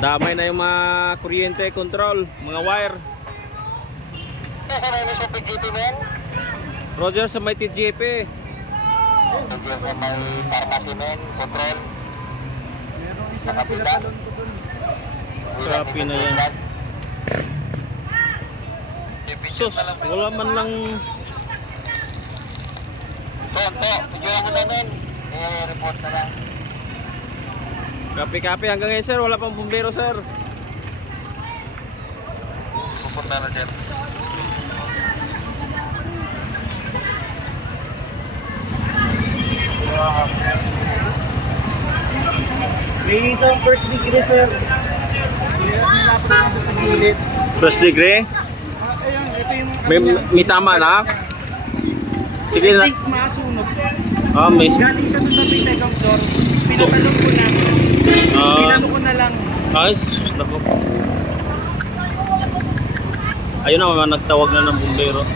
Damay na yung mga kuryente control, mga wire. Roger sa may TGP. Roger sa may pharmacy men, control. Merong isa na pinatalon ko dun. Copy na yan. Sus, wala man lang. Video mo na men. Report na lang. Copy hanggang ngayon sir, wala pang bumbero sir. Pupunta na sir. May isang first degree, sir. Nilapit natin sa gilid. First degree? Ayun, ito yung... May tama na? Sige na. Hindi masunog. May. Galing ka dun sa may second floor. Pinatalong ko na. Sinano ko na lang. Ay, nako. Ayun naman, nagtawag na ng bumbero.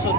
Usod.